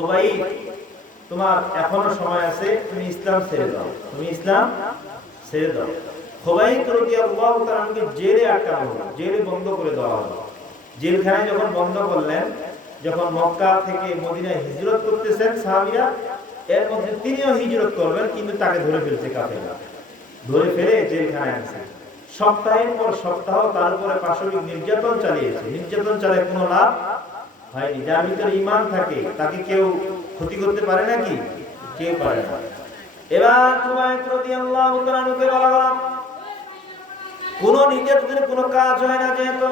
খুবাইব, তোমার এখনো সময় আছে, তুমি ইসলাম ছেড়ে দাও, তুমি ইসলাম ছেড়ে দাও। খুবাইব রাদিয়াল্লাহু তাআলা কে জেলে আটকানো হলো, জেলে বন্ধ করে দেওয়া হলো। জেলখানায় যখন বন্ধ করলেন, যখন মক্কা থেকে মদিনায় হিজরত করতেছেন সাহাবীরা, এর মধ্যে তিনিও হিজরত করবেন, কিন্তু তাকে ধরে ফেলছে কাফেররা, ধরে ফেলে জেলখানায় আনছে। সপ্তাহের পর সপ্তাহ তার উপরে পাশবিক নির্যাতন চালিয়েছে। নির্যাতন চালিয়ে কোনো লাভ হয়নি। যার ভিতরে ঈমান থাকে তাকে কেউ ক্ষতি করতে পারে নাকি? কেউ পারে না। এবার খুবাইব রাদিয়াল্লাহু তাআলা কে বলা হলো, কোন নির্যাতনের কোনো কাজ হয় না, যেহেতু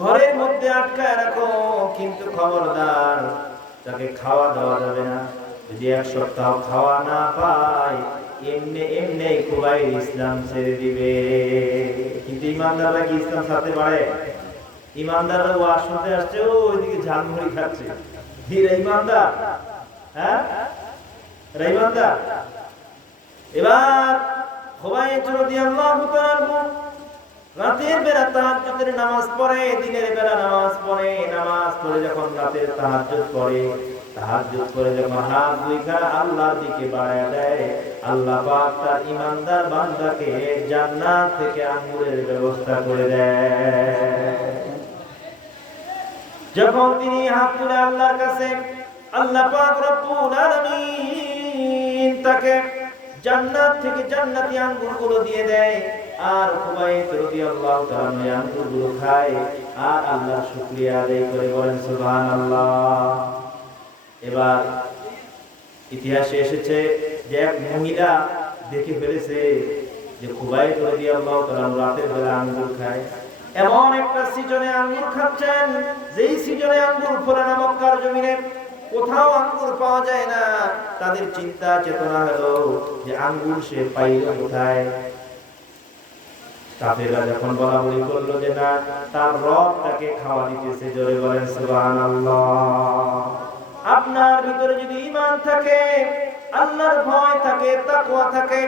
ঘরের মধ্যে আটকায় রাখো, কিন্তু খবরদার তাকে খাওয়া দেওয়া যাবে না। যদি এক সপ্তাহ খাওয়া না পায়, এমনি এমনি খুবাইব ইসলাম ছেড়ে দিবে। কিন্তু ইমানদাররা কি ইসলাম ছাড়তে পারে? ইমানদাররা ওয়াজ শুনতে আসছে, ওইদিকে ঝালমুড়ি খাচ্ছে। এরা ইমানদার? হ্যাঁ, এরা ইমানদার? এবার খুবাইব রাদিয়াল্লাহু তাআলা রাতের বেলা তাহাজ্জুদের নামাজ পড়ে, দিনের বেলা নামাজ পড়ে। নামাজ পড়ে যখন রাতের তাহাজ্জুদ পড়ে, তাহাজ্জুদ করে যখন হাত দুইখানা আল্লাহর দিকে বাড়ায় দেয়, আল্লাহ পাক তার ঈমানদার বান্দাকে জান্নাত থেকে আঙ্গুরের ব্যবস্থা করে দেয়। যখন তিনি হাত তুলে আল্লাহর কাছে, আল্লাহ পাক রব্বুল আলামিন তাকে জান্নাত থেকে জান্নাতি আঙ্গুরগুলো দিয়ে দেয়। আর খুবাইব রাদিয়াল্লাহু তাআলা আঙ্গুরগুলো খায় আর আল্লাহর শুকরিয়া আদায় করে বলেন সুবহানাল্লাহ। এবার ইতিহাসে এসেছে যে এক মহিলা দেখে ফেলেছে যে খুবাইব রাদিয়াল্লাহু তাআলা রাতের বেলা আঙ্গুর খায়। এমন একটা সিজনে আঙ্গুর খাচ্ছেন, যেই সিজনে আঙ্গুর ফলে না মক্কার জমিনে কোথাও আঙ্গুর পাওয়া যায় না। তাদের চিন্তা চেতনা হলো যে আঙ্গুর সে পাইল কোথায়। কাফেররা যখন বলাবলি করলো যে না, তার রব তাকে খাওয়া দিতেছে, জোরে বলেন সুবহানাল্লাহ। আপনার ভিতরে যদি ঈমান থাকে, আল্লাহর ভয় থাকে, তাকওয়া থাকে,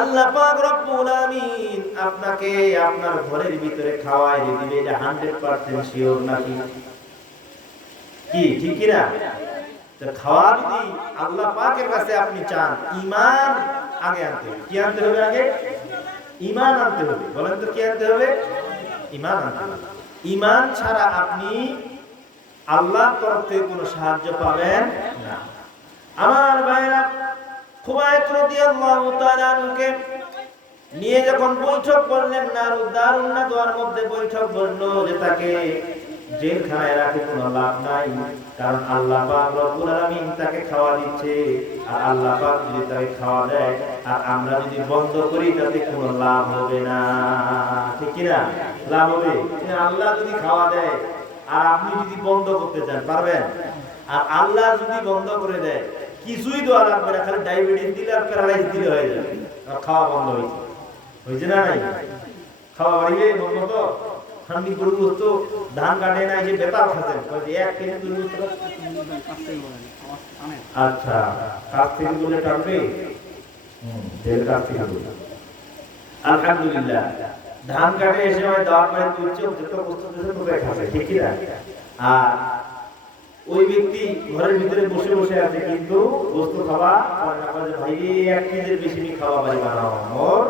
আল্লাহ পাক রব্বুল আলামিন আপনাকে আপনার ঘরের ভিতরে খাওয়ায় দিবে, এটা 100% শিওর নাকি? কি ঠিক কি না? তো খাওয়া যদি আল্লাহ পাকের কাছে আপনি চান, ঈমান আগে আনতে হবে। কি আনতে হবে আগে? ঈমান আনতে হবে। বলেন তো কি আনতে হবে? ঈমান আনতে হবে। ঈমান ছাড়া আপনি আল্লাহর তরফ থেকে কোনো সাহায্য পাবেন না। আমার ভাইরা, খুবাইব রাদিয়াল্লাহু তাআলা কে নিয়ে যখন বৈঠক করলেন, দারুন নাদওয়ার মধ্যে বৈঠক বললো যে তাকে জেলখানায় রাখে কোনো লাভ নাই, কারণ আল্লাহ পাক রব্বুল আলামিন তাকে খাওয়া দিচ্ছে। আর আল্লাহ পাক যদি তাকে খাওয়া দেয় আর আমরা যদি বন্ধ করি, তাতে কোনো লাভ হবে না, ঠিক কি না? লাভ হবে? আল্লাহ যদি খাওয়া দেয় আর আপনি যদি বন্ধ করতে চান, পারবেন? আর আল্লাহ যদি বন্ধ করে দেয়, কিছুই দেওয়া লাগবে না, খালি ডায়াবেটিস দিলে আর প্যারালাইজ দিলে হয়ে যাবে, খাওয়া বন্ধ হয়েছে। হয়েছে না? নাই খাওয়া বাড়িবে বন্ধ। তো ঠান্ডি গরু গোস্ত ধান কাটে না, যে বেতাল খাচ্ছেন, এক কেজি গরু গোস্ত। আচ্ছা, কাছ থেকে বলে টানবে, কাছ থেকে বলে। আলহামদুলিল্লাহ, ধান কাটে এসে হয় দাওয়াত বাড়ি তুলছে, যত গোস্ত দিয়েছে তোকে খাবে, ঠিক না? আর ওই ব্যক্তি ঘরের ভিতরে বসে বসে আছে, কিন্তু গোস্ত খাওয়া ভাই 1 কেজির বেশি খাওয়া বাড়ি বানাও, মোর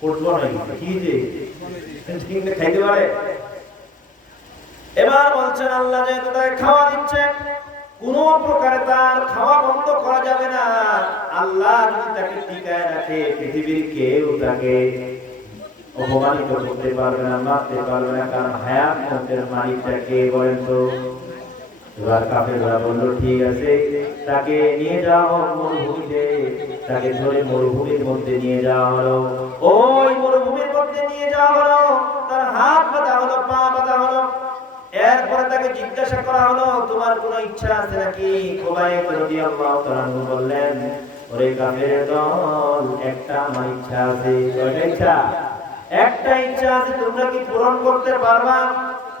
পড়বো না কি যে খাইতে পারে। এবার বলছেন আল্লাহ যেহেতু তাকে খাওয়া দিচ্ছে, কোন প্রকারে তার খাওয়া বন্ধ করা যাবে না। আল্লাহ যদি তাকে টিকায় রাখে, পৃথিবীর কেউ তাকে অপমানিত করতে পারবে না, মারতে পারবে না, কারণ হায়াত মতের মালিকটাকে বলেন তো। এবার কাফেররা বলল ঠিক আছে, তাকে নিয়ে যাওয়া হোক মরুভূমিতে। তাকে ধরে মরুভূমির মধ্যে নিয়ে যাওয়া হলো। ওই মরুভূমির মধ্যে নিয়ে যাওয়া হলো, তার হাত বাঁধা হলো, পা বাঁধা হলো। এরপরে তাকে জিজ্ঞাসা করা হলো, তোমার কোনো ইচ্ছা আছে নাকি? খুবাইব রাদিয়াল্লাহু তাআলা বললেন, ওরে কাফের দল, একটা আমার ইচ্ছা আছে। কয়টা ইচ্ছা? একটা ইচ্ছা আছে, তোমরা কি পূরণ করতে পারবা?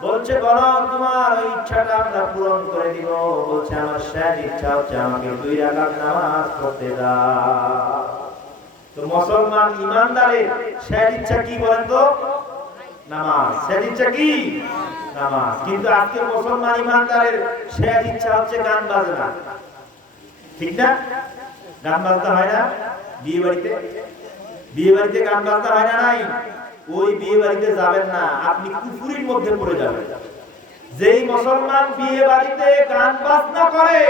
বলছে বলো, তোমার ওই ইচ্ছাটা আমরা পূরণ করে দিব। বলছে আমার শেষ ইচ্ছা হচ্ছে আমাকে 2 রাকাত নামাজ পড়তে দাও। তো মুসলমান ইমানদারের শেষ ইচ্ছা কি বলেন তো? নামাজ। শেষ ইচ্ছা কি? নামাজ। কিন্তু আজকে মুসলমান ইমানদারের শেষ ইচ্ছা হচ্ছে গান বাজনা, ঠিক না? গান বাজনা হয় না বিয়ে বাড়িতে? বিয়ে বাড়িতে গান বাজনা হয় না? নাই। ওই বিয়ে বাড়িতে যাবেন না, আপনি কুফরির মধ্যে পড়ে যাবেন। যেই মুসলমান বিয়ে বাড়িতে গান বাজনা করে,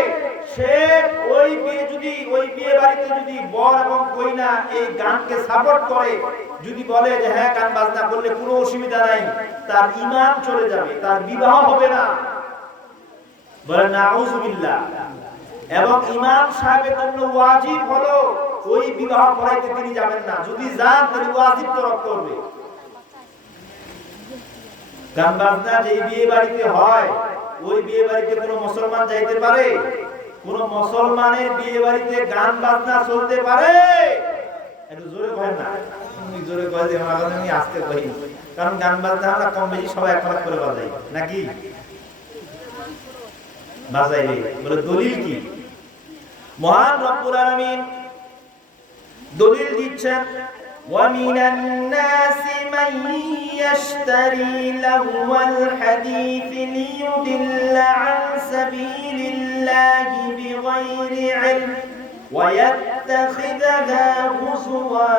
সে ওই বিয়ে বাড়িতে যদি বর এবং কইনা এই গানকে সাপোর্ট করে, যদি বলে যে হ্যাঁ গান বাজনা করলে কোনো অসুবিধা নাই, তার ঈমান চলে যাবে, তার বিবাহ হবে না। বলে নাউজুবিল্লাহ। এবং ইমাম সাহেবের জন্য ওয়াজিব হলো ওই বিবাহ পড়াইতে তিনি যাবেন না, যদি যান তাহলে ওয়াজিব তরক করবে। গান বাজনা যে বিয়ে বাড়িতে হয়, ওই বিয়ে বাড়িতে কোনো মুসলমান যাইতে পারে? কোন মুসলমানের বিয়ে বাড়িতে গান বাজনা চলতে পারে? একটু জোরে করেন না, তুমি জোরে কয়ে যে আমি আস্তে কই, কারণ গান বাজনা আমরা কম বেশি সবাই এক করে বাজাই নাকি? বাজাইলে বলে দলিল কি? মহান রব্বুল আলামিন দলিল দিচ্ছেন, وَمِنَ النَّاسِ مَن يَشْتَرِي لَهْوَ الْحَدِيثِ لِيُضِلَّ عَن سَبِيلِ اللَّهِ بِغَيْرِ عِلْمٍ وَيَتَّخِذَهَا هُزُوًا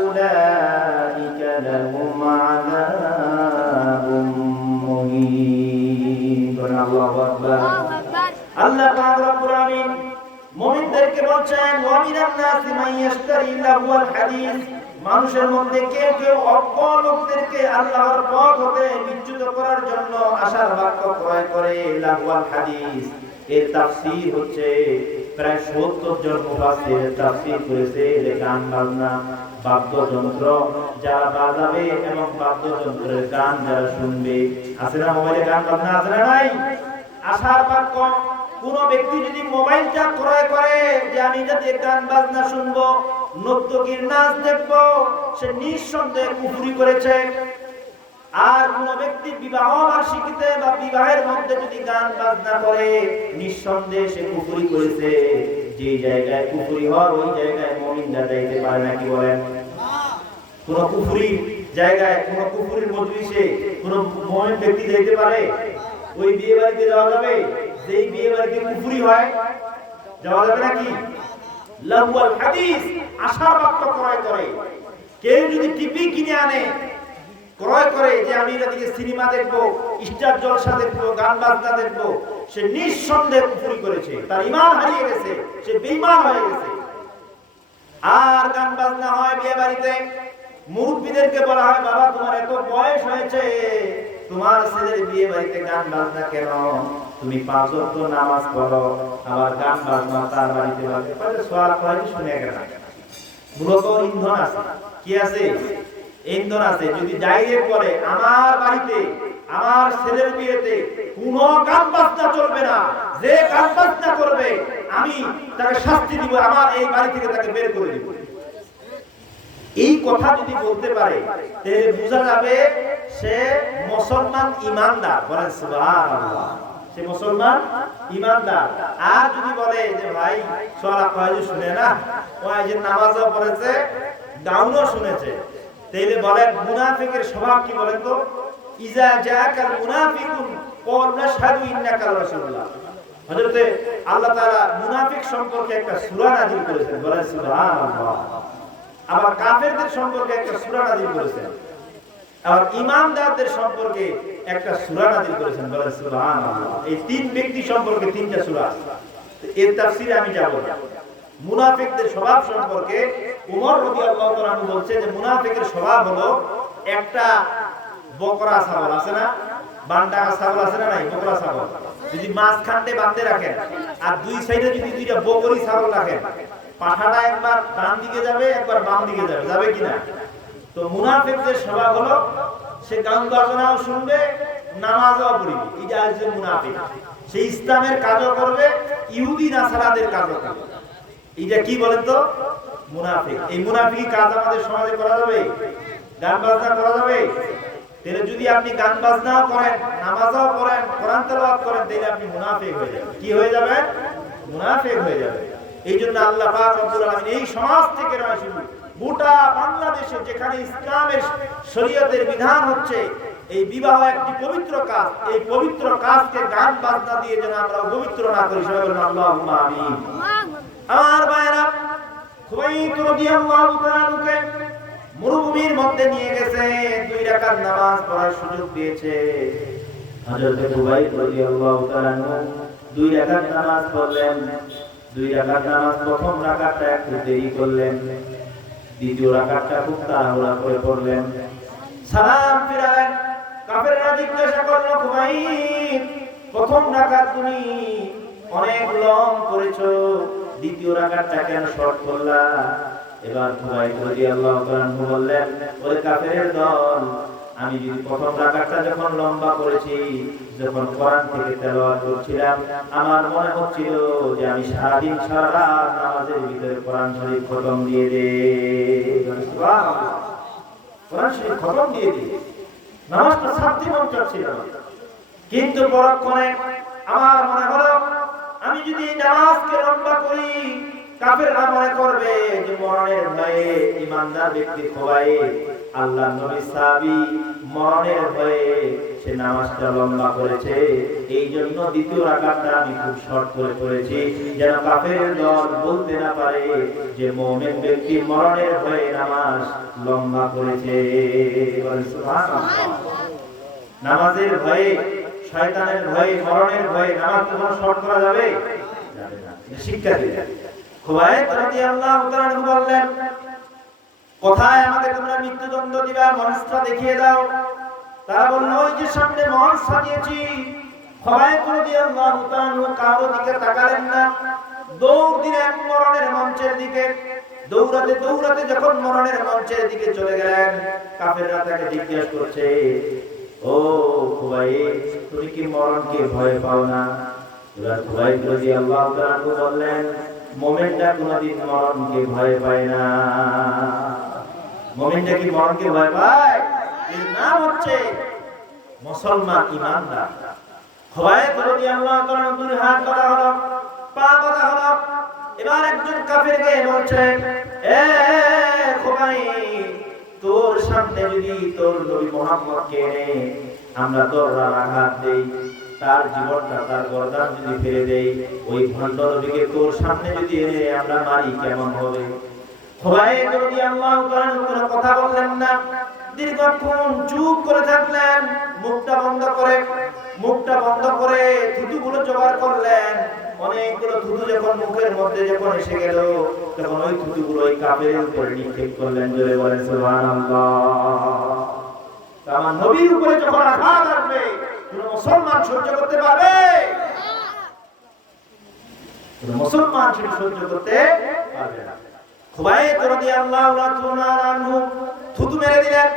أُولَئِكَ لَهُمْ عَذَابٌ مُهِينٌ। আল্লাহু আকবার। আল্লাহ পাক রব্বুল আলামিন মুমিনদেরকে বলছেন, ওয়ামিনান নাসি মান ইয়াশতারি লাহওয়াল হাদিস, মানুষের মধ্যে কেউ কেউ অজ্ঞ লোকদেরকে আল্লাহর পথ হতে বিচ্যুত করার জন্য আশার বাক্য ক্রয় করে লাহওয়াল হাদিস। এর তাফসীর হচ্ছে প্রায় ৭০ জন মুফাসসির তাফসীর করেছে যে গান বাজনা, বাদ্যযন্ত্র যারা বাজাবে এবং বাদ্যযন্ত্রের গান যারা শুনবে। আছে না মোবাইলে গান বাজনা, আছে না নাই? আশার বাক্য, কোন ব্যক্তি যদি মোবাইলটা ক্রয় করে যে আমি যাতে গান বাজনা শুনবো, নর্তকীর নাচ দেখবো, সে নিঃসন্দেহে কুফরি করেছে। আর কোন ব্যক্তি বিবাহ বার্ষিকীতে বা বিবাহের মধ্যে যদি গান বাজনা করে, নিঃসন্দেহে সে কুফরি করেছে। যে জায়গায় কুফরি হয় ওই জায়গায় মুমিনরা যাইতে পারে না, কি বলেন? কোন কুফরি জায়গায়, কোন কুফরির মজলিসে কোন মুমিন ব্যক্তি যাইতে পারে? ওই বিয়ে বাড়িতে যাওয়া যাবে? যেই বিয়ে বাড়িতে কুফরি হয় যাওয়া যাবে নাকি? লাহওয়াল হাদিস, আশার বাক্য ক্রয় করে। কেউ যদি টিভি কিনে আনে, ক্রয় করে যে আমি এদিকে সিনেমা দেখবো, স্টার জলসা দেখবো, গান বাজনা দেখবো, সে নিঃসন্দেহে কুফরি করেছে, তার ঈমান হারিয়ে গেছে, সে বেঈমান হয়ে গেছে। আর গান বাজনা হয় বিয়ে বাড়িতে, মুরব্বিদেরকে বলা হয়, বাবা তোমার এত বয়স হয়েছে, তোমার ছেলের বিয়ে বাড়িতে গান বাজনা কেন? তুমি ৫ ওয়াক্ত নামাজ পড়ো, আবার গান বাজনা তার বাড়িতে বাজে, তাহলে সোয়াল করে শুনে গেল। মূলত ইন্ধন আছে, কি আছে? ইন্ধন আছে। যদি ডাইরেক্ট করে আমার বাড়িতে আমার ছেলের বিয়েতে কোনো গান বাজনা চলবে না, যে গান বাজনা করবে আমি তাকে শাস্তি দিব, আমার এই বাড়ি থেকে তাকে বের করে দিব, এই কথা যদি বলতে পারে তাহলে বোঝা যাবে সে মুসলমান ইমানদার। বলেন সুবহানাল্লাহ, সে মুসলমান ইমানদার। আর যদি বলে যে ভাই সোয়ালা কয় শুনে না, ওই যে নামাজও পড়েছে, গানও শুনেছে, তাহলে বলেন মুনাফিকের স্বভাব কি বলেন তো? ইজা জাআকাল মুনাফিকুন ক্বালু নাশহাদু ইন্নাকা রাসূলুল্লাহ। হযরতে আল্লাহ তাআলা মুনাফিক সম্পর্কে একটা সূরা নাযিল করেছেন, বলেন সুবহানাল্লাহ। আবার কাফেরদের সম্পর্কে একটা সূরা নাযিল করেছেন, আবার ঈমানদারদের সম্পর্কে একটা সূরা নাযিল করেছেন, বলেন সুবহানাল্লাহ। এই তিন ব্যক্তি সম্পর্কে তিনটা সূরা আছে। এর তাফসীরে আমি যাব না। মুনাফিকদের স্বভাব সম্পর্কে ওমর রাদিয়াল্লাহু তাআলা বলছে যে মুনাফিকের স্বভাব হলো, একটা বকরা ছাগল আছে না, বান্ডা ছাগল আছে না নাই? বকরা ছাগল যদি মাঝখানে বাঁধে রাখেন আর দুই সাইডে যদি দুইটা বকরি ছাগল রাখেন, পাঠাটা একবার ডান দিকে যাবে, একবার বাম দিকে যাবে, যাবে কিনা? তো মুনাফিকদের স্বভাব হলো সে গান বাজনাও শুনবে, নামাজও পড়বে, এটা হচ্ছে মুনাফিক। সে ইসলামের কাজও করবে, ইহুদি নাসারাদের কাজও করবে। এটা কি বলেন তো? মুনাফিক। এই মুনাফিক কাজ আমাদের সমাজে করা যাবে? গান বাজনা করা যাবে? তাহলে যদি আপনি গান বাজনাও করেন, নামাজও পড়েন, কোরআন তেলাওয়াত করেন, তাহলে আপনি মুনাফিক হয়ে যাবেন। কি হয়ে যাবেন? মুনাফিক হয়ে যাবেন। এই জন্য আল্লাহ পাক রব্বুল আলামিন এই সমাজ থেকে নয়, শুধু গোটা বাংলাদেশে যেখানে ইসলামের শরীয়তের বিধান হচ্ছে, এই বিবাহ একটি পবিত্র কাজ, এই পবিত্র কাজকে গান বাজনা দিয়ে যেন আমরা পবিত্র না করি। সবাই বলুন আল্লাহুম্মা আমিন। আমার ভাইরা, খুবাইব রাদিয়াল্লাহু তাআলাকে মরুভূমির মধ্যে নিয়ে গেছে, 2 রাকাত নামাজ পড়ার সুযোগ দিয়েছে। হযরত খুবাইব রাদিয়াল্লাহু তাআলা 2 রাকাত নামাজ পড়লেন। 2 রাকাত নামাজ, প্রথম রাকাতটা একটু দেরি করলেন, দ্বিতীয় রাকাতটা খুব তাড়াহুড়া করে পড়লেন। সালাম ফিরালেন। কাফেররা জিজ্ঞাসা করলো, খুবাইব, প্রথম রাকাত তুমি অনেক লং করেছো, দ্বিতীয় রাকাতটা কেন শর্ট করলা? এবার খুবাইব রাদিয়াল্লাহু তাআলা বললেন, ওরে কাফেরের দল, আমি যদি প্রথম রাকাতটা যখন লম্বা করেছি, যখন কোরআন থেকে তেলাওয়াত করছিলাম, আমার মনে হচ্ছিল যে আমি সারাদিন সারা রাত নামাজের ভিতরে কোরআন শরীফ খতম দিয়ে দেই। সুবহানাল্লাহ, কোরআন শরীফ খতম দিয়ে দিই, নামাজটা সাথে মন চাচ্ছিল। কিন্তু পরক্ষণে আমার মনে হলো, আমি যদি নামাজকে লম্বা করি, কাফেররা মনে করবে যে মরণের ভয়ে ঈমানদার ব্যক্তি খুবাইব, আল্লাহর নবী সাহাবী, মরণের ভয়ে সে নামাজটা লম্বা করেছে। এই জন্য দ্বিতীয় রাকাতটা আমি খুব শর্ট করে পড়েছি, যেন কাফেরের দল বলতে না পারে যে মুমিন ব্যক্তি মরণের ভয়ে নামাজ লম্বা করেছে। সুবহানাল্লাহ। নামাজের ভয়ে, শয়তানের ভয়ে, মরণের ভয়ে নামাজ কোনো শর্ট করা যাবে? যাবে না। শিক্ষা দিলেন। খুবাইব রাদিয়াল্লাহু তাআলা বললেন, কোথায় আমাকে তোমরা মৃত্যুদণ্ড দিবা? মঞ্চটা দেখিয়ে দাও। তারা বলল, ওই যে সামনে মঞ্চ সাজিয়েছি। খুবাইব রাদিয়াল্লাহু তাআলা কারো দিকে তাকালেন না, দৌড় দিলেন মরণের মঞ্চের দিকে। দৌড়াতে দৌড়াতে যখন মরণের মঞ্চের দিকে চলে গেলেন, কাফেররা তাকে জিজ্ঞাসা করছে, ও খুবাইব, তুমি কি মরণকে ভয় পাও না? এবার খুবাইব রাদিয়াল্লাহু তাআলা বললেন, মুমিনটা কোনদিন মরণকে ভয় পায় না। মুমিনটা কি মরণকে ভয় পায়? এর নাম হচ্ছে মুসলমান, ঈমানদার। খুবাইব রাদিয়াল্লাহু তাআলা 2 হাত করা হলো, পা করা হলো। এবার একজন কাফেরকে বলছে, এ খুবাইব, তোর সামনে যদি তোর নবী মুহাম্মদকে এনে আমরা দরজার আঘাত দেই, তার জীবনটা, তার গর্দান যদি ফেলে দেই, ওই ভণ্ড নবীকে তোর সামনে যদি এনে আমরা মারি, কেমন হবে? খুবাইব রাদিয়াল্লাহু তাআলা কোনো কথা বললেন না, দীর্ঘক্ষণ চুপ করে থাকলেন। মুখটা বন্ধ করে থুতুগুলো জোগাড় করলেন। অনেকগুলো থুতু যখন মুখের মধ্যে যখন এসে গেল, তখন ওই থুতুগুলো ওই কাফেরের উপরে নিক্ষেপ করলেন। জোরে বলেন সুবহানাল্লাহ। আমার নবীর উপরে যখন আঘাত আসবে, কোন মুসলমান সহ্য করতে পারবে? কোন মুসলমান সেটা সহ্য করতে পারবে না। খুবাইব রাদিয়াল্লাহু তাআলা থুতু মেরে দিলেন।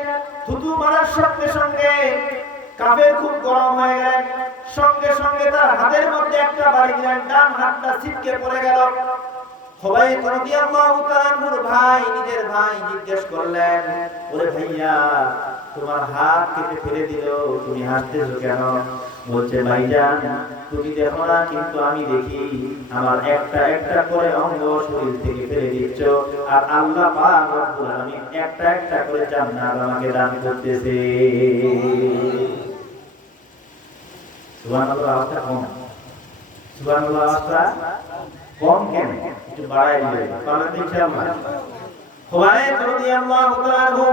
থুতু মারার সঙ্গে সঙ্গে কাফের খুব গরম হয়ে গেলেন। সঙ্গে সঙ্গে তার হাতের মধ্যে একটা বাড়ি দিলেন, ডান হাতটা ছিটকে পড়ে গেল। খুবাইব রাদিয়াল্লাহু তাআলার ভাই, নিজের ভাই জিজ্ঞেস করলেন, ওরে ভাইয়া, তোমার হাত কেটে ফেলে দিল, তুমি হাসতেছো কেন? বলছে, ভাইজান, তুমি দেখো না, কিন্তু আমি দেখি আমার একটা একটা করে অঙ্গ শরীর থেকে ফেলে দিচ্ছ, আর আল্লাহ পাক রব্বুল আলামিন একটা একটা করে জান্নাত আমাকে দান করতেছে। সুবহানাল্লাহ। আওয়াজটা কম, সুবহানাল্লাহ আওয়াজটা কম কেন? একটু বাড়াই দিলে তাহলে তো ইনশাআল্লাহ। খুবাইব রাদিয়াল্লাহু তাআলা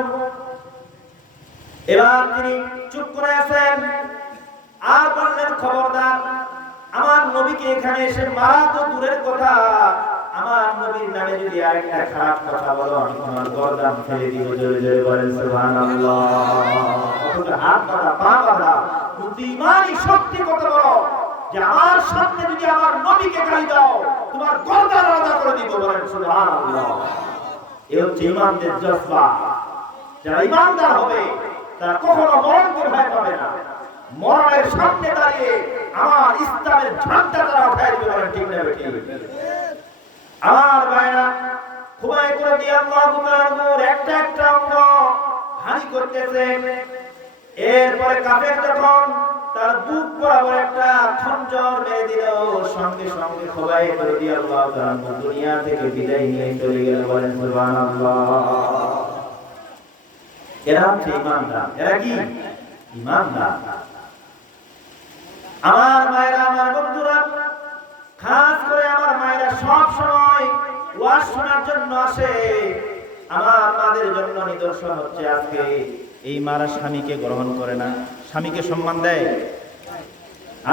এবার তিনি চুপ করে আছেন, আর বললেন, খবরদার, আমার নবীকে এখানে এসে মারা তো দূরের কথা, আমার নবীর নামে যদি আরেকটা খারাপ কথা বলো, আমি তোমার গর্দান ফেলে দিব। জোরে জোরে বলেন সুবহানাল্লাহ। অথচ হাত বাঁধা, পা বাঁধা, কিন্তু ঈমানি শক্তি কত বড়, যে আমার সামনে যদি আমার নবীকে গালি দাও, তোমার গর্দান আলাদা করে দিব। বলেন সুবহানাল্লাহ। এই হচ্ছে ঈমানদের জজবা। যারা ঈমানদার হবে, তারা কখনো মরণকে ভয় পাবে না। মরণের সামনে দাঁড়িয়ে আমার ইসলামের ঝান্ডা তারা উঠাই দিবে। বলেন ঠিক না বেঠিক? আমার ভাইরা, খুবাইব রাদিয়াল্লাহু তাআলার একটা একটা অঙ্গ হানি করতেছে। এরপরে কাফের যখন তার বুক বরাবর একটা খঞ্জর মেরে দিল, সঙ্গে সঙ্গে খুবাইব রাদিয়াল্লাহু তাআলা দুনিয়া থেকে বিদায় নিয়ে চলে গেল। বলেন সুবহানাল্লাহ। এরা হচ্ছে ঈমানদার। এরা কি? ইমানদার। আমার মায়েরা, আমার বন্ধুরা, খাস করে আমার মায়েরা সব সময় ওয়াজ শোনার জন্য আসে। আমার মাদের জন্য নিদর্শন হচ্ছে আজকে এই মারা স্বামীকে গ্রহণ করে না, স্বামীকে সম্মান দেয়।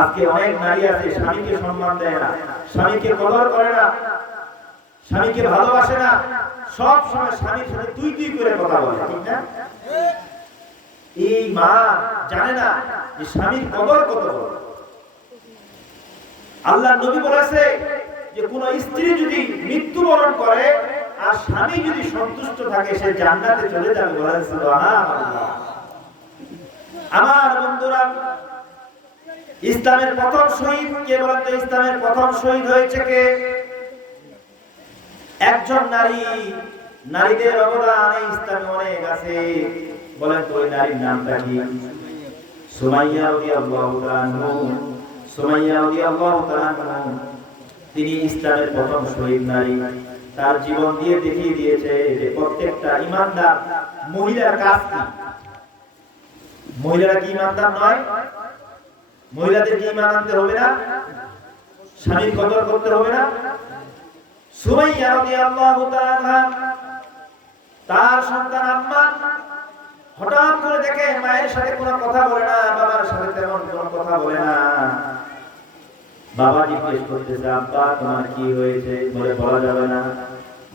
আজকে অনেক নারী আছে স্বামীকে সম্মান দেয় না, স্বামীকে কদর করে না, স্বামীকে ভালোবাসে না, সব সময় স্বামীর সাথে তুই তুই করে কথা বলে, ঠিক না? এই মা জানে না যে স্বামীর কদর কত বড়। আল্লাহ নবী বলেছে যে কোন স্ত্রী যদি মৃত্যুবরণ করে আর স্বামী যদি সন্তুষ্ট থাকে সে জান্নাতে চলে যাবে। বলেন সুবহানাল্লাহ। আমার বন্ধুরা, ইসলামের প্রথম শহীদ কে বলেন তো? ইসলামের প্রথম শহীদ হয়েছে কে? একজন নারী। নারীদের অবদান এই ইসলামে অনেক আছে। বলেন তো ওই নারীর নামটা কি? সুমাইয়া রাদিয়াল্লাহু তাআলা। সুমাইয়া রাদিয়াল্লাহু তাআলা তিনি ইসলামের প্রথম শহীদ নারী। তার জীবন দিয়ে দেখিয়ে দিয়েছে যে প্রত্যেকটা ঈমানদার মহিলার কাজ কি। মহিলারা কি ঈমানদার নয়? মহিলাদের কি ঈমান আনতে হবে না? স্বামীর কদর করতে হবে না? সুমাইয়া রাদিয়াল্লাহু তাআলা তার সন্তান আম্মার হঠাৎ করে দেখে মায়ের সাথে কোনো কথা বলে না, বাবার সাথে তেমন কোনো কথা বলে না। বাবা জিজ্ঞেস করতেছে, আব্বা তোমার কি হয়েছে? বলে বলা যাবে না।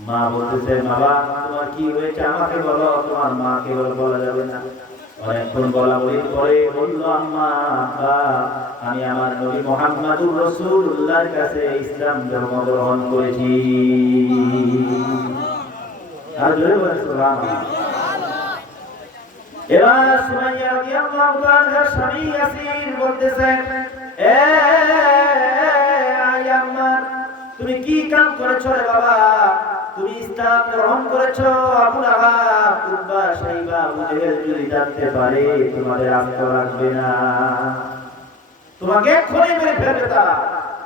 মা বলতেছে, বাবা তোমার কি হয়েছে আমাকে বলো, তোমার মাকে বলা যাবে না। অনেকক্ষণ বলা বলির পরে বলল, আম্মা আব্বা আমি আমার নবী মুহাম্মদুর রাসূলুল্লাহর কাছে ইসলাম ধর্ম গ্রহণ করেছি। আর জোরে বলেন সুবহানাল্লাহ। এবার সুমাইয়া রাদিয়াল্লাহু তাআলার স্বামী ইয়াসির বলতেছেন, এ আম্মা তুমি কি কাম করেছো রে বাবা? তুমি ইসলাম গ্রহণ করেছো, আবু লাহাব, উতবা, শাইবা, আবু জেহেল যদি জানতে পারে তোমাদের আস্ত রাখবে না, তোমাকে এক্ষুনি মেরে ফেলবে তারা।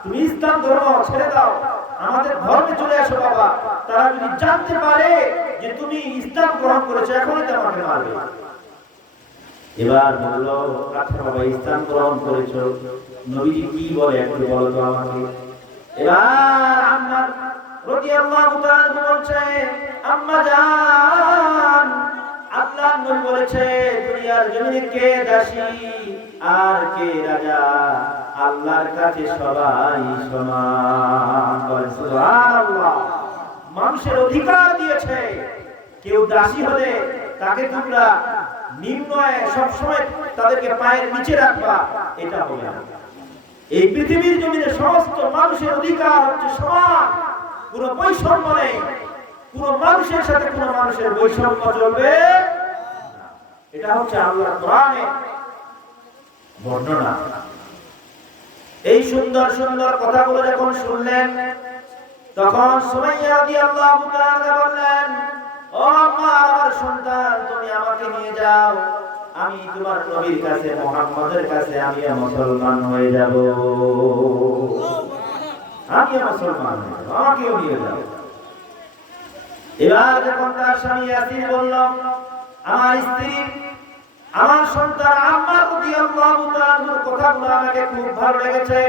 তুমি ইসলাম ধর্ম ছেড়ে দাও, আমাদের ধর্মে চলে আসো বাবা। তারা যদি জানতে পারে যে তুমি ইসলাম গ্রহণ করেছো এখনই তোমাকে মারবে। এবার বললো, আচ্ছা বাবা ইসলাম গ্রহণ করেছো, নবীজি কি বলে একটু বলো তো আমাকে। এবার আম্মার রাদিয়াল্লাহু তাআলা বলছে, আম্মা জান আল্লাহর নবী বলেছে দুনিয়ার জমিনে কে দাসী আর কে রাজা, আল্লাহর কাছে সবাই সমান। বলেন সুবহানাল্লাহ। মানুষের অধিকার দিয়েছে, কেউ দাসী হলে তাকে তোমরা নিম্নয়ে সবসময় তাদেরকে পায়ের নিচে রাখবা, এটা হবে না। এই পৃথিবীর জমিনে সমস্ত মানুষের অধিকার হচ্ছে সমান, কোনো বৈষম্য নেই। কোনো মানুষের সাথে কোনো মানুষের বৈষম্য চলবে না। এটা হচ্ছে আল্লাহর কোরআনের বর্ণনা। এই সুন্দর সুন্দর কথাগুলো যখন শুনলেন তখন সুমাইয়া রাদিয়াল্লাহু তাআলা বললেন, ও আম্মা আমার সন্তান তুমি আমাকে নিয়ে যাও, আমি তোমার নবীর কাছে মুহাম্মদের কাছে আমি মুসলমান হয়ে যাব। আমি মুসলমান হয়ে যাব, আমাকেও নিয়ে যাও। এবার যখন তার স্বামী ইয়াসির বলল, আমার স্ত্রী আমার সন্তান আম্মা রাদিয়াল্লাহু তাআলার কথাগুলো আমাকে খুব ভালো লেগেছে।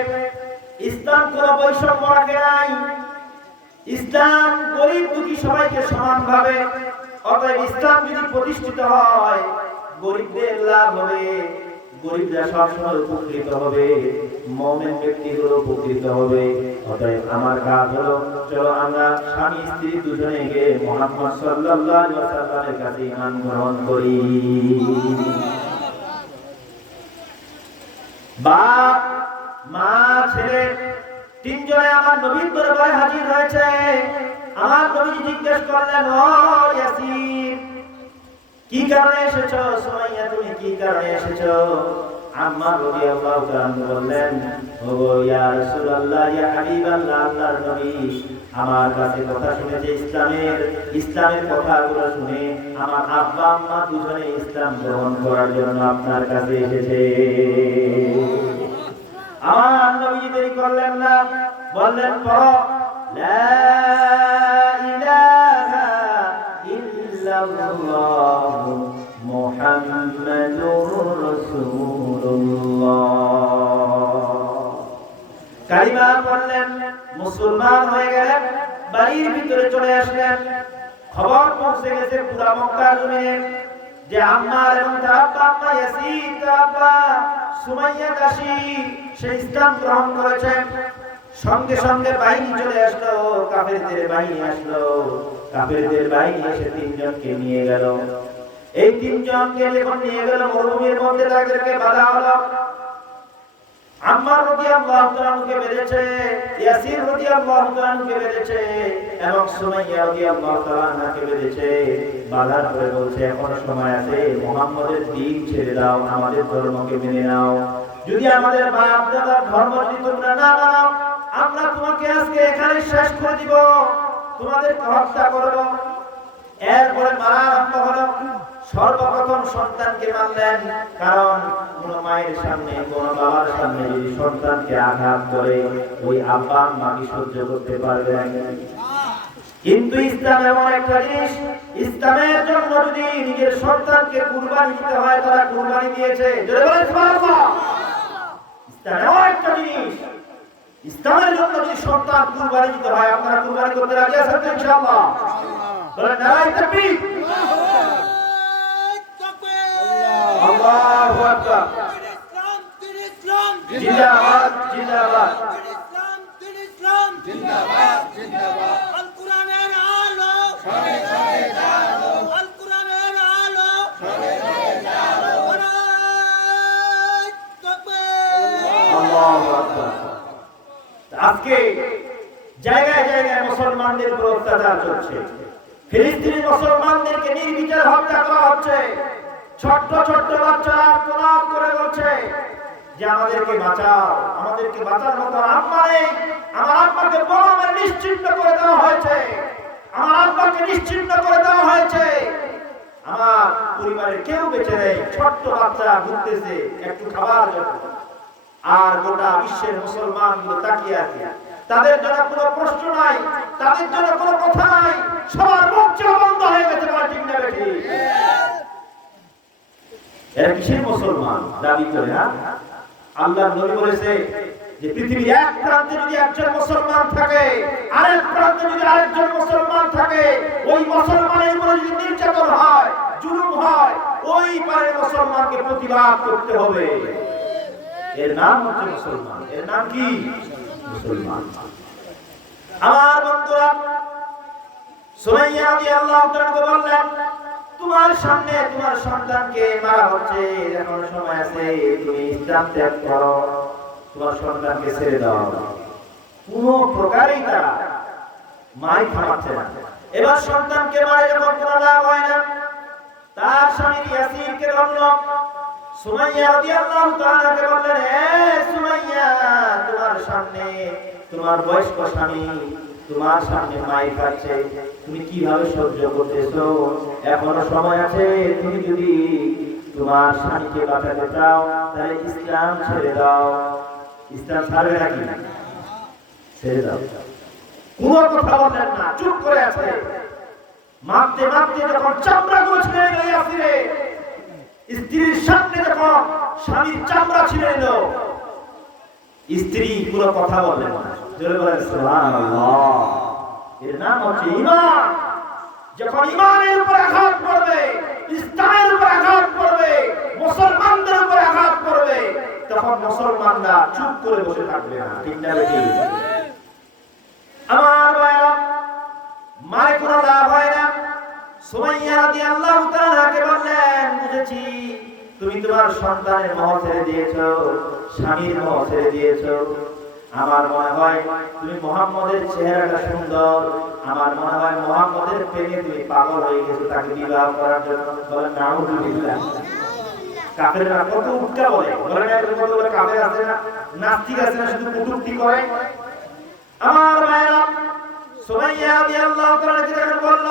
ইসলাম কোনো বৈষম্য রাখে নাই, ইসলাম গরিব দুঃখী সবাইকে সমান ভাবে। অতএব ইসলাম যদি প্রতিষ্ঠিত হয় গরিবদের লাভ হবে, গরিবরা সবসময় উপকৃত হবে, মুমিন ব্যক্তিগুলো উপকৃত হবে। অতএব আমার কাজ হলো চলো আমরা স্বামী স্ত্রী দুজনে গিয়ে মুহাম্মদ সাল্লাল্লাহু আলাইহি ওয়াসাল্লামের কাছে ঈমান গ্রহণ করি। বাপ মা ছেলে তিনজনে আমার নবীর দরবারে হাজির হয়েছে। আমার নবী জিজ্ঞেস করলেন, ও ইয়াসির কি কারণে এসেছো? সুমাইয়া তুমি কি কারণে এসেছো? আম্মা রাদিয়াল্লাহু তাআলা বললেন, ও ইয়া রাসূলুল্লাহ, ইয়া হাবিবাল্লাহ, আল্লাহর নবী আমার কাছে কথা শুনেছে ইসলামের কথাগুলো শুনে আমার আব্বা আম্মা দুজনে ইসলাম গ্রহণ করার জন্য আপনার কাছে এসেছে। আমার নবী দেরি করলেন না, বললেন পড়ো লা ইলাহা ইল্লাল্লাহ মুহাম্মাদুর রাসূলুল্লাহ। কালিমা পড়লেন, মুসলমান হয়ে গেলেন, বাড়ির ভিতরে চলে আসলেন। খবর পৌঁছে গেছে পুরা মক্কার জমিনে যে আম্মার এবং তার আব্বা, আম্মা ইয়াসির, তার আব্বা সুমাইয়া দাসী সে ইসলাম গ্রহণ করেছে। সঙ্গে সঙ্গে বাহিনী চলে আসলো, কাফেরদের বাহিনী আসলো। কাফেরদের বাহিনী এসে তিনজনকে নিয়ে গেল। এই তিনজনকে যখন নিয়ে গেল মরুভূমির মধ্যে, তাদেরকে বাধা হলো। আম্মার রাদিয়াল্লাহু তাআলাকে বেঁধেছে, ইয়াসির রাদিয়াল্লাহু তাআলাকে বেঁধেছে এবং সুমাইয়া রাদিয়াল্লাহু তাআলাকে বেঁধেছে। বাধার পরে বলছে, এখন সময় আছে, মুহাম্মদের দিন ছেড়ে দাও, আমাদের ধর্মকে মেনে নাও। যদি আমাদের ভাই আপনাদের ধর্ম যদি তোমরা না মানো, আমরা তোমাকে আজকে এখানে শেষ করে দিব, তোমাদেরকে হত্যা করব। এরপরে মারা আরম্ভ হলো। সর্বপ্রথম সন্তানকে মারলেন, কারণ কোন মায়ের সামনে, কোন বাবার সামনে যদি সন্তানকে আঘাত করে, ওই আব্বা আম্মা সহ্য করতে পারবে না। কিন্তু ইসলাম এমন একটা জিনিস, ইসলামের জন্য যদি নিজের সন্তানকে কুরবানি দিতে হয়, তারা কুরবানি দিয়েছে। জোরে বলেন সুবহানাল্লাহ। ইসলাম এমন একটা জিনিস, ইসলামের জন্য যদি সন্তান কুরবানি দিতে হয়, আপনারা কুরবানি করতে রাজি আছেন তো ইনশাআল্লাহ? বলেন নারায়ে তাকবীর, আল্লাহু আকবার, ইসলাম জিন্দাবাদ, জিন্দাবাদ, ইসলাম জিন্দাবাদ, জিন্দাবাদ। আল কোরআনের আলো সরে সরে জালো, আল কোরআনের আলো সরে সরে জালো। নারায়ে তাকবীর, আল্লাহু আকবার। আজকে জায়গায় জায়গায় মুসলমানদের উপর অত্যাচার চলছে। ফিলিস্তিনি মুসলমানদেরকে নির্বিচার হত্যা করা হচ্ছে। ছোট্ট ছোট্ট বাচ্চারা আর্তনাদ করে বলছে যে আমাদেরকে বাঁচাও, আমাদেরকে বাঁচার মতো আম্মা নেই। আমার আম্মাকে বোমে নিশ্চিহ্ন করে দেওয়া হয়েছে, আমার আব্বাকে নিশ্চিহ্ন করে দেওয়া হয়েছে, আমার পরিবারের কেউ বেঁচে নেই। ছোট্ট বাচ্চা ঘুরতেছে একটু খাবার জন্য, আর গোটা বিশ্বের মুসলমানগুলো তাকিয়ে আছে। তাদের জন্য কোনো প্রশ্ন নাই, তাদের জন্য কোনো কথা নাই, সবার মুখ বন্ধ হয়ে গেছে। ঠিক না বেঠিক? এরা কিসের মুসলমান দাবি করে? না, আল্লাহর নবী বলেছে যে পৃথিবীর এক প্রান্তে যদি একজন মুসলমান থাকে, আরেক প্রান্তে যদি আরেকজন মুসলমান থাকে, ওই মুসলমানের উপর যদি নির্যাতন হয়, জুলুম হয়, ওই পারে মুসলমানকে প্রতিবাদ করতে হবে। এর নাম হচ্ছে মুসলমান। এর নাম কি? মুসলমান। আমার বন্ধুরা, সুমাইয়া রাদিয়াল্লাহু তাআলা বললেন, তোমার সামনে তোমার সন্তানকে মারা হচ্ছে, এখন সময় আছে, তুমি ইসলাম ত্যাগ করো, তোমার সন্তানকে ছেড়ে দাও। কোনো প্রকারেই তারা মাই থামাচ্ছে না। এবার সন্তানকে মারে যখন কোনো লাভ হয় না, তার স্বামী ইয়াসিরকে ধরল। সুমাইয়া রাদিয়াল্লাহু তাআলাকে বললেন, এ সুমাইয়া, তোমার সামনে তোমার বয়স্ক স্বামী তোমার সামনে মাই খাচ্ছে, তুমি কিভাবে সহ্য করতেছো? এখনো সময় আছে, তুমি যদি তোমার স্বামীকে বাঁচাতে চাও তাহলে ইসলাম ছেড়ে দাও। ইসলাম ছাড়বে নাকি? ছেড়ে দাও। কোনো কথা বললেন না, চুপ করে আছে। মারতে মারতে যখন চামড়াগুলো ছিঁড়ে নিয়ে আসিরে, স্ত্রীর সামনে যখন স্বামীর চামড়া ছিঁড়ে নিল, স্ত্রী কোনো কথা বললেন না। জোরে বলেন সুবহানাল্লাহ। এর নাম হচ্ছে ঈমান। যখন ঈমানের উপর আঘাত পড়বে, ইসলামের উপর আঘাত পড়বে, মুসলমানদের উপর আঘাত পড়বে, তখন মুসলমানরা চুপ করে বসে থাকবে না। ঠিক না বেঠিক? আমার ভাইরা, মারে কোনো লাভ হয় না। সুমাইয়া রাদিয়াল্লাহু তাআলাকে বললেন, বুঝেছি, তুমি তোমার সন্তানের মোহ ছেড়ে দিয়েছো, স্বামীর মোহ ছেড়ে দিয়েছো। আমার মনে হয় তুমি মুহাম্মদের চেহারাটা সুন্দর, আমার মনে হয় মুহাম্মদের প্রেমে তুমি পাগল হয়ে গেছো তাকে বিবাহ করার জন্য। বলেন নাউযুবিল্লাহ। কাফেররা কত উল্টা বলে, বলেন এর কত বলে কাফের আছে না, নাস্তিক আছে না, শুধু কটূক্তি করে। আমার ভাইরা, সুমাইয়া রাদিয়াল্লাহু তাআলা যখন বলল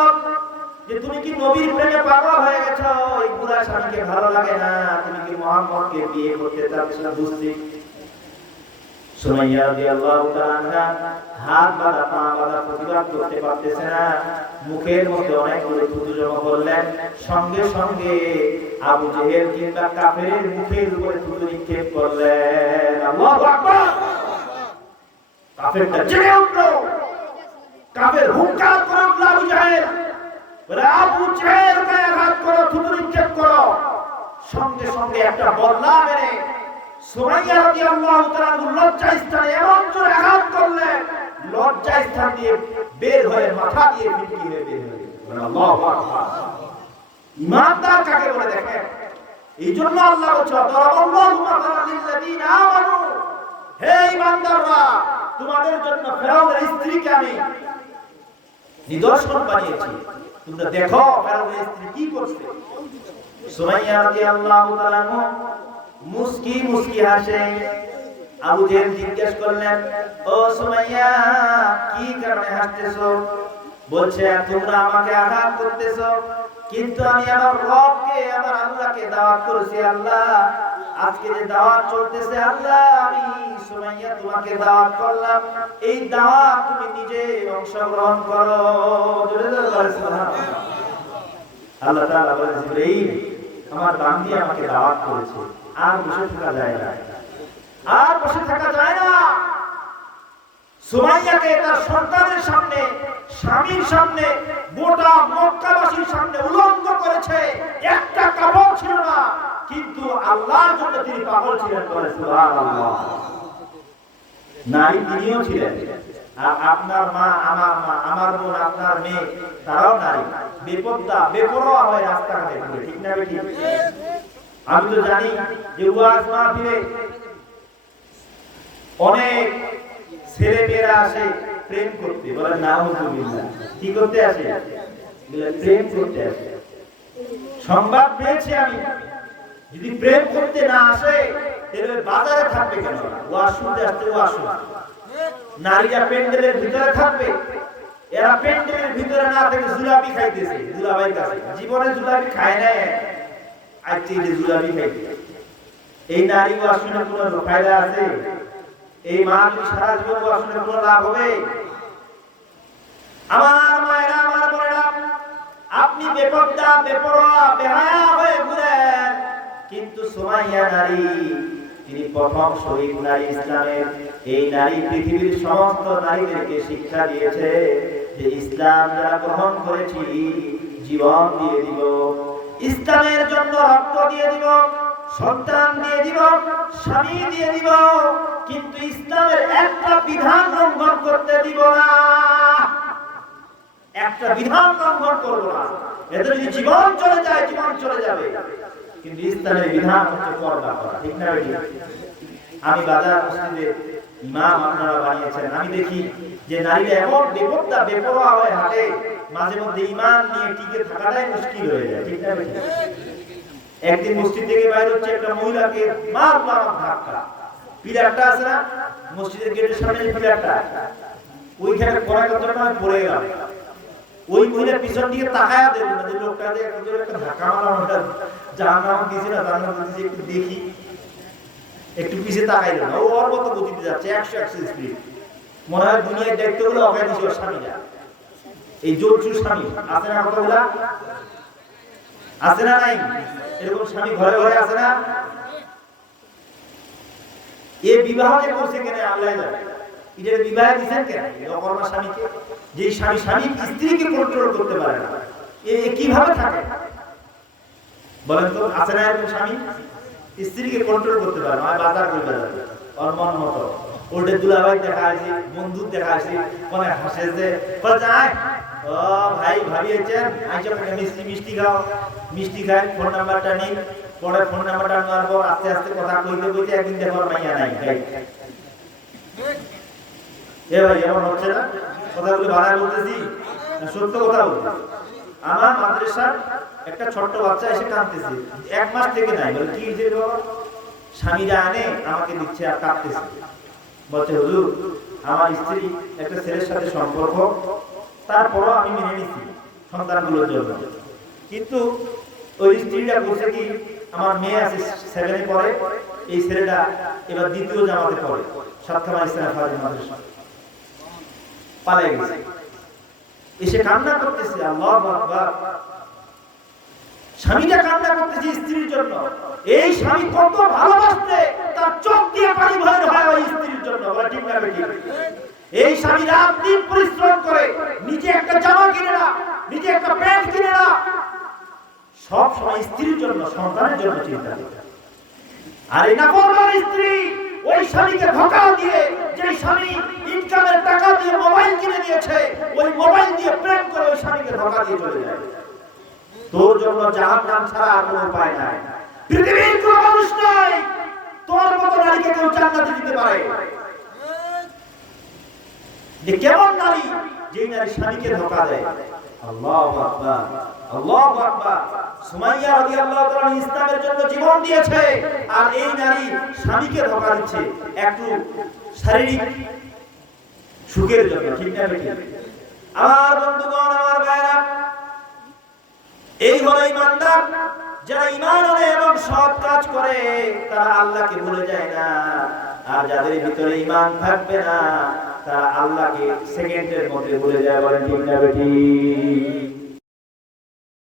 যে তুমি কি নবীর প্রেমে পাগল হয়ে গেছো, এই বুড়া স্বামীকে ভালো লাগে না, তুমি কি মুহাম্মদকে বিয়ে করতে চাচ্ছ না? বুঝছি। সুমাইয়া রাদিয়াল্লাহু তাআলা হাত বাঁধা পা বাঁধা প্রতিবাদ করতে পারতেছে না, মুখের মধ্যে অনেকগুলো থুতু জমা করলেন। সঙ্গে সঙ্গে আবু জেহেল কিংবা কাফেরের মুখের উপরে থুতু নিক্ষেপ করলেন। আল্লাহু আকবার। কাফেরটা জেগে উঠলো, কাফের হুঙ্কার করে উঠল আবু জেহেল, বলে আবু জেহেল গায়ে আঘাত করো, থুতু নিক্ষেপ করো। সঙ্গে সঙ্গে একটা বদলা মেরে সুমাইয়া রাদিয়াল্লাহু তাআলা লজ্জা স্থানে এমন জোরে আঘাত করলেন, লজ্জা স্থান দিয়ে বের হয়ে মাথা দিয়ে ফিটকি হয়ে বের হয়ে গেল। আল্লাহু আকবার। ইমানদার কাকে বলে দেখেন, এই জন্য আল্লাহ বলছেন দরাবাল্লাহু মাসালান লিল্লাযীনা আমানু, হে ইমানদাররা, তোমাদের জন্য ফেরাউনের স্ত্রীকে আমি নিদর্শন বানিয়েছি, তোমরা দেখো ফেরাউনের স্ত্রী কি করছে। সুমাইয়া রাদিয়াল্লাহু তাআলা মুস্কি মুস্কি হাসে। আবু জেহেল জিজ্ঞেস করলেন, ও সুমাইয়া, কি কারণে হাসতেছো? বলছে, তোমরা আমাকে আঘাত করতেছো, কিন্তু আমি আমার রবকে, আমার আল্লাহকে দাওয়াত করেছি। আল্লাহ, আজকে যে দাওয়াত চলতেছে, আল্লাহ, আমি সুমাইয়া তোমাকে দাওয়াত করলাম, এই দাওয়াত তুমি নিজে অংশগ্রহণ করো। জোরে জোরে বলো সুবহানাল্লাহ। আল্লাহ তাআলা বলেন, জিবরাইল, আমার বান্দী আমাকে দাওয়াত করেছে, আর বসে থাকা যায় না, আর বসে থাকা যায় না। সুমাইয়াকে তার সন্তানের সামনে, স্বামীর সামনে, গোটা মক্কাবাসীর সামনে উলঙ্গ করেছে, একটা কাপড় ছিল না, কিন্তু আল্লাহর জন্য তিনি পাগল ছিলেন। বলে সুবহানাল্লাহ। নারী তিনিও ছিলেন, আর আপনার মা, আমার মা, আমার বোন, আপনার মেয়ে, তারাও নারী, বেপরদা বেপরোয়া হয়ে রাস্তাঘাটে ঘুরে, ঠিক না বেঠিক? আমি তো জানি যে ওয়াজ মাহফিলে অনেক ছেলে মেয়েরা আসে প্রেম করতে, বলে নাউজুবিল্লাহ। কি করতে আসে? বলে প্রেম করতে আসে। সংবাদ পেয়েছি আমি, যদি প্রেম করতে না আসে তাহলে বাজারে থাকবে কেন? ওয়াজ শুনতে আসতে ওয়াজ শুনতে। নারীরা প্যান্ডেলের ভিতরে থাকবে, এরা প্যান্ডেলের ভিতরে না থেকে জুলাবি খাইতেছে দুলাভাইয়ের কাছে। জীবনে জুলাবি খায় না, আজকে এই জুলাবি খাইতে। এই নারী ওয়াজ শুনে কোনো ফায়দা আছে? এই মা যদি সারা জীবন ওয়াজ শুনে কোনো লাভ হবে? আমার মায়েরা, আমার বোনেরা, আপনি বেপরদা বেপরোয়া বেহায়া হয়ে ঘুরেন, কিন্তু সুমাইয়া নারী, তিনি প্রথম শহীদ নারী ইসলামের। এই নারী পৃথিবীর সমস্ত নারীদেরকে শিক্ষা দিয়েছে যে ইসলাম যারা গ্রহণ করেছি জীবন দিয়ে দিব, ইসলামের জন্য রক্ত দিয়ে দিব, সন্তান দিয়ে দিব, স্বামী দিয়ে দিব, কিন্তু ইসলামের একটা বিধান লঙ্ঘন করতে দিব না, একটা বিধান লঙ্ঘন করব না। এতে যদি জীবন চলে যায়, জীবন চলে যাবে, কিন্তু ইসলামের বিধান হচ্ছে পর্দা করা, ঠিক না বেঠিক? আমি বাজার মসজিদে ইমাম আপনারা বানিয়েছেন, আমি দেখি যে নারীরা এমন বেপরদা বেপরোয়া হয়ে হাঁটে, মাঝে মধ্যে ঈমান নিয়ে টিকে থাকাটাই মুশকিল হয়ে যায়, ঠিক না বেঠিক? একদিন মসজিদ থেকে বাইরে হচ্ছে, একটা মহিলাকে মারলো আমার ধাক্কা। পিলারটা আছে না মসজিদের গেটের সামনে, পিলারটা, ওইখানে পড়ার জন্য আমি পড়ে গেলাম। ওই মহিলা পিছন দিকে তাকায়া দেবে না, যে লোকটা যে একটা ধাক্কা মারলাম, ওটা জাহান্নাম দিয়েছে না জান্নাত দিয়েছে, একটু দেখি, একটু পিছিয়ে তাকাইল না। ও ওর মতো গতিতে যাচ্ছে, 100 স্পিড। মনে হয় দুনিয়ার দায়িত্বগুলো অকাই দিছে ওর স্বামীরা। এই জোরচুর স্বামী আছে না, কতগুলা আছে না? নাই? এরকম স্বামী ঘরে ঘরে আছে না? এ বিবাহ যে করছে কেন আল্লাহ জানে। এটার বিবাহ দিয়েছেন কেন? অকর্মা স্বামীকে, যে স্বামী স্ত্রীকে কন্ট্রোল করতে পারে না, এ কিভাবে থাকে বলেন তো? আছে না এরকম স্বামী স্ত্রীকে কন্ট্রোল করতে পারে না? বাজার করে যাবে ওর মন মতো, ওটা দুলাভাই দেখা আসি, বন্ধু দেখা আসি, মনে হাসে যে যায়, ও ভাই ভাবি আছেন, আইসা মিষ্টি মিষ্টি খাও, মিষ্টি খাই, ফোন নাম্বারটা নিন, পরে ফোন নাম্বারটা নেওয়ার পর আস্তে আস্তে কথা কইতে কইতে একদিন দেখো মাইয়া নাই। এ ভাই এমন হচ্ছে না? কথাগুলো বাড়ায় বলতেছি না, সত্য কথা বলতেছি। আমার মাদ্রাসার একটা ছোট্ট বাচ্চা এসে কাঁদতেছে, 1 মাস থেকে নাই। বলে কি যে বাবা? স্বামীরা আনে আমাকে দিচ্ছে আর কাঁদতেছে। বলছে, হুজুর, আমার স্ত্রী একটা ছেলের সাথে সম্পর্ক, তারপরও আমি মেনে নিছি সন্তানগুলোর জন্য, কিন্তু ওই স্ত্রীটা বলছে কি, আমার মেয়ে আছে 7 পড়ে, এই ছেলেটা এবার 2য় জামাতে পড়ে, সাতখানা ইসলাম ফাজিল মাদ্রাসা, পালিয়ে গেছে। এসে কান্না করতেছে, আল্লাহু আকবার। স্বামীটা কান্না করতেছে স্ত্রীর জন্য, এই স্বামী কত ভালোবাসতে তার চোখ দিয়ে পানি বের হয় ওই স্ত্রীর জন্য, বলে ঠিক না বেটি? এই স্বামী রাত দিন পরিশ্রম করে নিজে একটা জামা কিনে না, নিজে একটা প্যান্ট কিনে না, সব সময় স্ত্রীর জন্য, সন্তানের জন্য চিন্তা করে। আর এই নাফরমান স্ত্রী ওই স্বামীকে ধোঁকা দিয়ে, যে স্বামী ইনকামের টাকা দিয়ে মোবাইল কিনে দিয়েছে, ওই মোবাইল দিয়ে প্রেম করে ওই স্বামীকে ধোঁকা দিয়ে চলে যায়। তোর জন্য জাহান্নাম ছাড়া আর কোনো উপায় নাই। পৃথিবীর কোনো মানুষ নাই তোর মতো নারীকে কেউ জান্নাতে দিতে পারে। যে কেমন নারী, যে নারী স্বামীকে ধোঁকা দেয়। আল্লাহু আকবার, আল্লাহু আকবার। সুমাইয়া রাদিয়াল্লাহু তাআলা ইসলামের জন্য জীবন দিয়েছে, আর এই নারী স্বামীকে ধোঁকা দিচ্ছে একটু শারীরিক সুখের জন্য, ঠিক না বেটি? আমার বন্ধুগণ, আমার ভাইরা, এই হলো ঈমানদার। যারা ঈমান আনে এবং সৎ কাজ করে তারা আল্লাহকে ভুলে যায় না। আর যাদের ভিতরে ঈমান থাকবে না তারা আল্লাহকে সেকেন্ডের মধ্যে ভুলে যায়, বলেন ঠিক না বেটি?